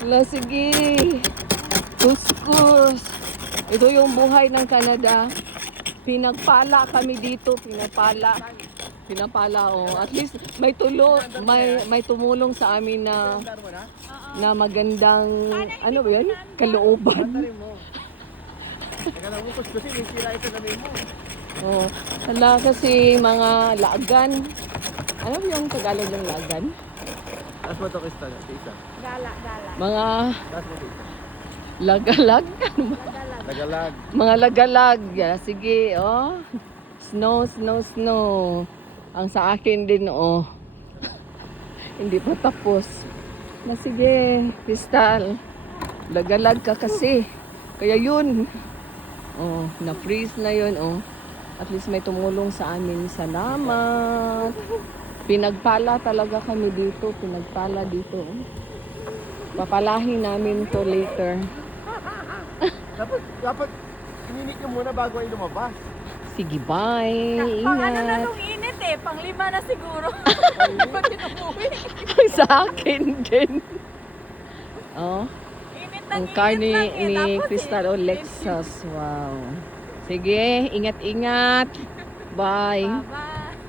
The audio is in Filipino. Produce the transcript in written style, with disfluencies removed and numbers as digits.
Wala, sige. Kuskus. Ito yung buhay ng Canada. Pinagpala kami dito, pinapala. Pinapala, oh. At least may tumulong sa amin na magandang ano ba 'yan? Kalooban. Andarin mo. Teka lang, bukos kasi may sira ito na mo. Oh, hala kasi mga lagan. Ano ba yung Tagalog ng lagan? Tapos mo ito, Crystal, isa. Gala. Mga Tapos mo ito, isa. lagalag. Ano ba? Tagalag. Mga lagalag. Yeah, sige, oh. Snow. Ang sa akin din, oh. Hindi pa tapos. Na sige, Crystal. Lagalag ka kasi. Kaya yun. Oh, na-freeze na yun, oh. At least may tumulong sa amin. Salamat. Pinagpala talaga kami dito. Pinagpala dito, oh. Papalahin namin to later. Dapat ininit nyo muna bago ay lumabas. Sige, bye. Pang ano na Ingat. nung init eh, pang 5 na siguro. Ba't umuwi? Sa akin din. Oh, Init ang ng car init ni lang eh. Tapos Crystal eh, o Lexus. Wow. Sige, ingat-ingat. Bye. Bye-bye.